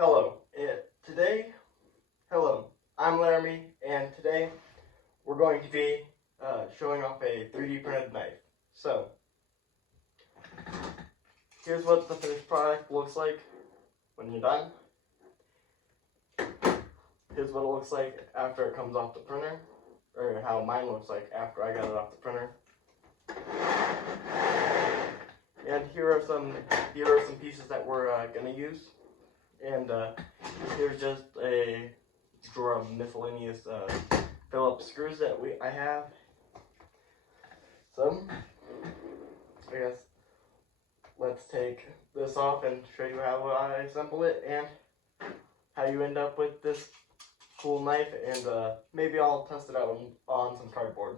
Hello. Today, hello. I'm Laramie, and today we're going to be showing off a 3D printed knife. So, here's what the finished product looks like when you're done. Here's what it looks like after it comes off the printer, or how mine looks like after I got it off the printer. And here are some pieces that we're gonna use. And here's just a drawer of miscellaneous Phillips screws that I have. So, I guess let's take this off and show you how I assemble it and how you end up with this cool knife, and maybe I'll test it out on some cardboard.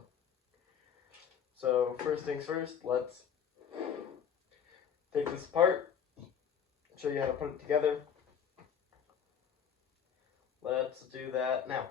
So first things first, let's take this apart, show you how to put it together. Let's do that now.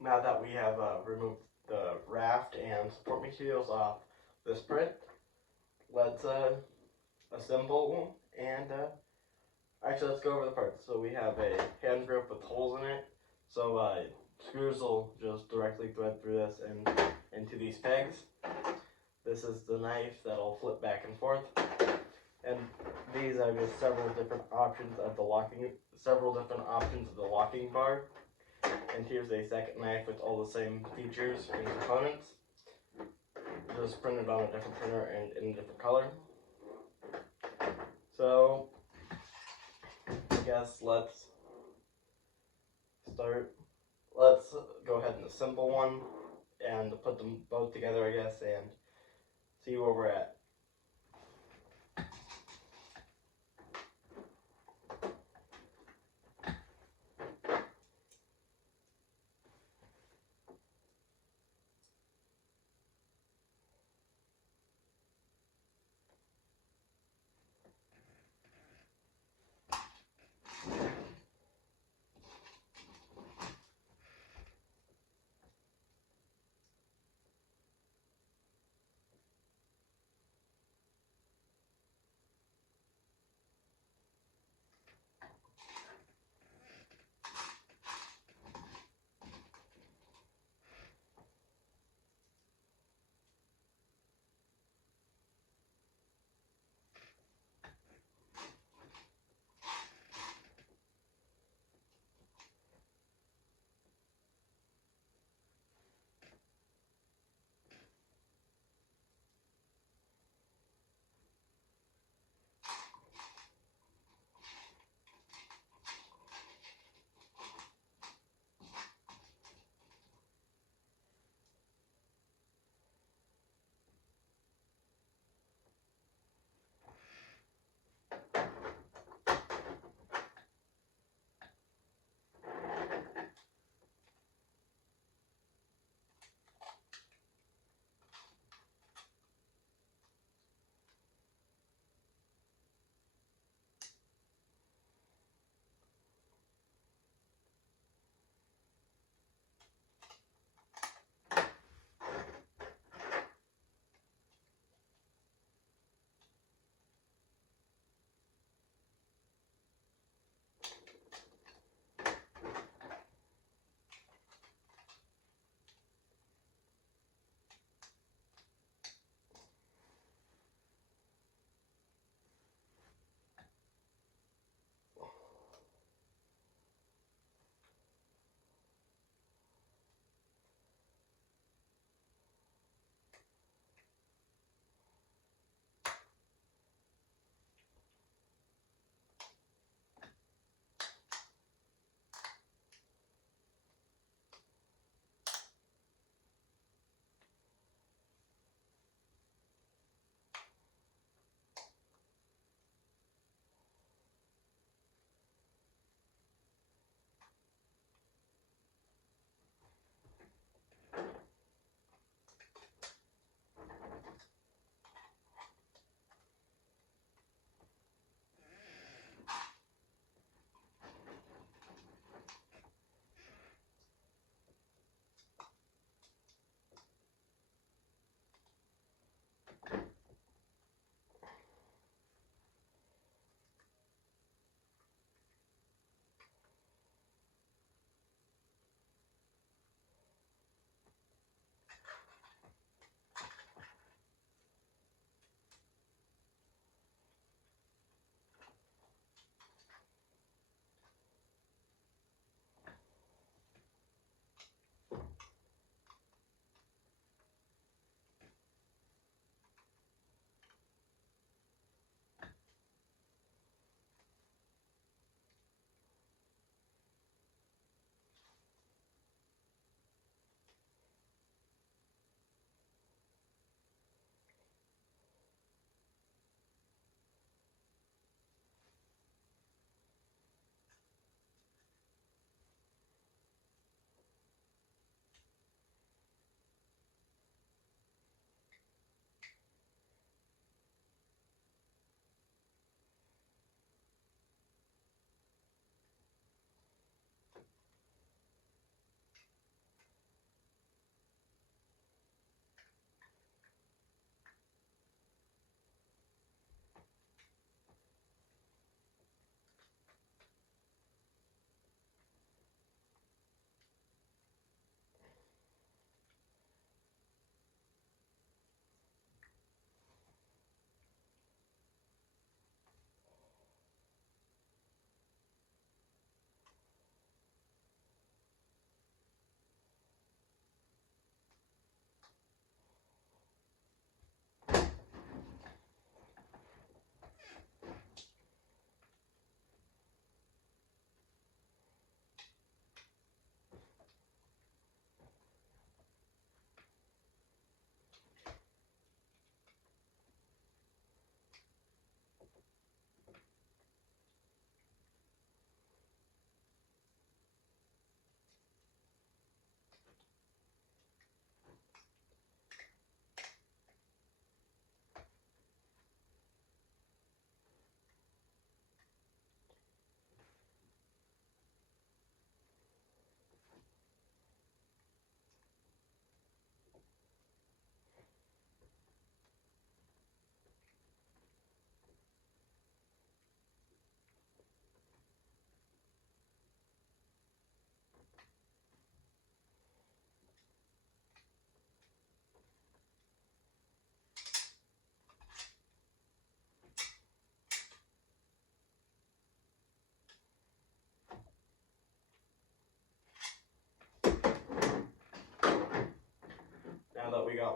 Now that we have removed the raft and support materials off this print, let's assemble and actually let's go over the parts. So we have a hand grip with holes in it, so screws will just directly thread through this and into these pegs. This is the knife that'll flip back and forth, and these are just several different options of the locking bar. And here's a second knife with all the same features and components, just printed on a different printer and in a different color. So I guess let's start. Let's go ahead and assemble one and put them both together, I guess, and see where we're at.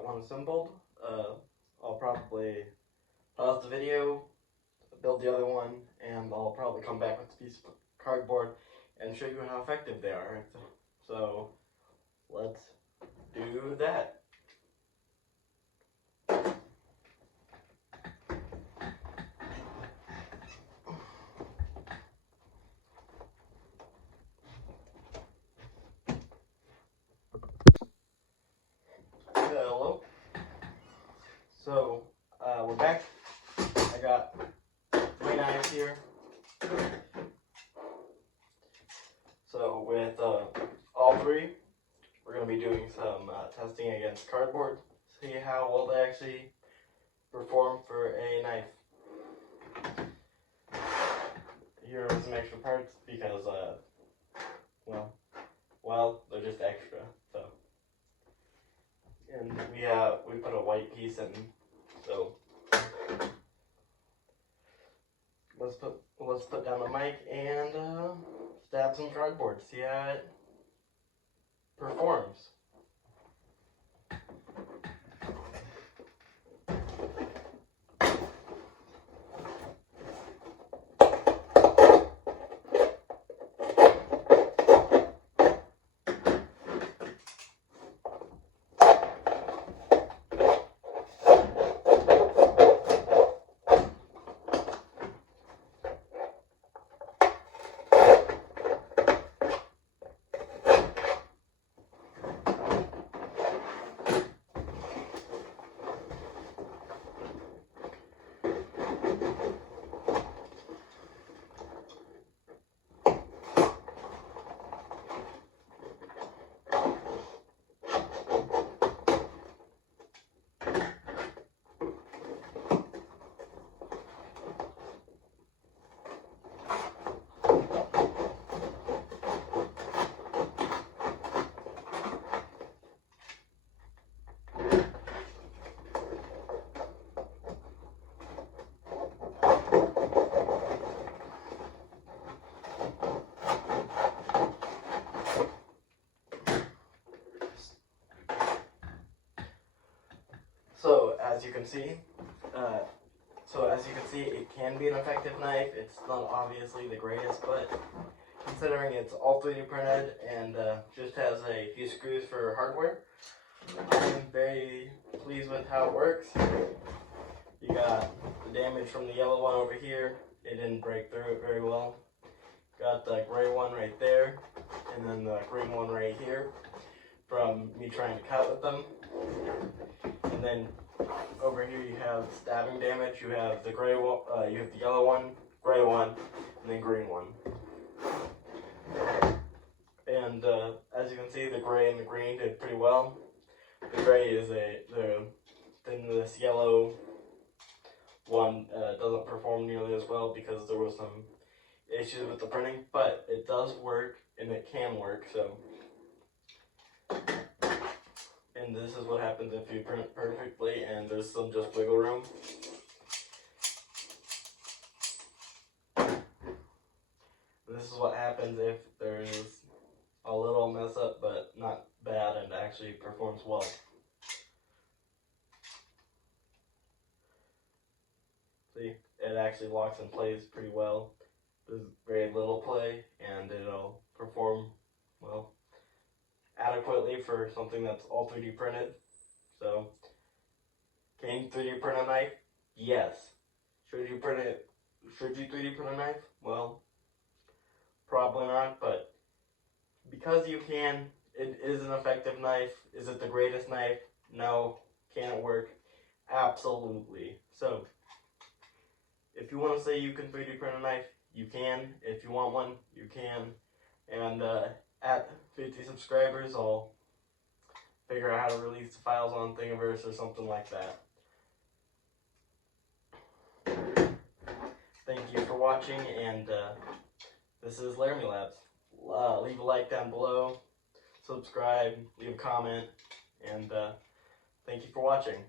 got one assembled. I'll probably pause the video, build the other one, and I'll probably come back with a piece of cardboard and show you how effective they are. So let's do that. Hello. So we're back. I got 3 knives here. So with all 3, we're going to be doing some testing against cardboard. See how well they actually perform for a knife. Here are some extra parts because, well, they're just extra. So, and we put a white piece in. So let's put down the mic and stab some cardboard. See how it performs. So as you can see, it can be an effective knife. It's not obviously the greatest, but considering it's all 3D printed and just has a few screws for hardware, I'm very pleased with how it works. You got the damage from the yellow one over here. It didn't break through it very well. Got the gray one right there, and then the green one right here from me trying to cut with them. And then over here you have stabbing damage. You have the gray one, you have the yellow one, gray one, and then green one. And as you can see, the gray and the green did pretty well. The gray is then this yellow one doesn't perform nearly as well because there was some issues with the printing, but it does work and it can work. So. And this is what happens if you print perfectly and there's some just wiggle room. This is what happens if there's a little mess up, but not bad and actually performs well. See, it actually locks in place pretty well. There's very little play and it'll perform well. Adequately for something that's all 3D printed. So, can you 3D print a knife? Yes. Should you 3D print a knife? Well, probably not, but because you can, it is an effective knife. Is it the greatest knife? No. Can it work? Absolutely. So, if you want to say you can 3D print a knife, you can. If you want one, you can. And at 50 subscribers, I'll figure out how to release the files on Thingiverse or something like that. Thank you for watching, and this is Laramie Labs. Leave a like down below, subscribe, leave a comment, and thank you for watching.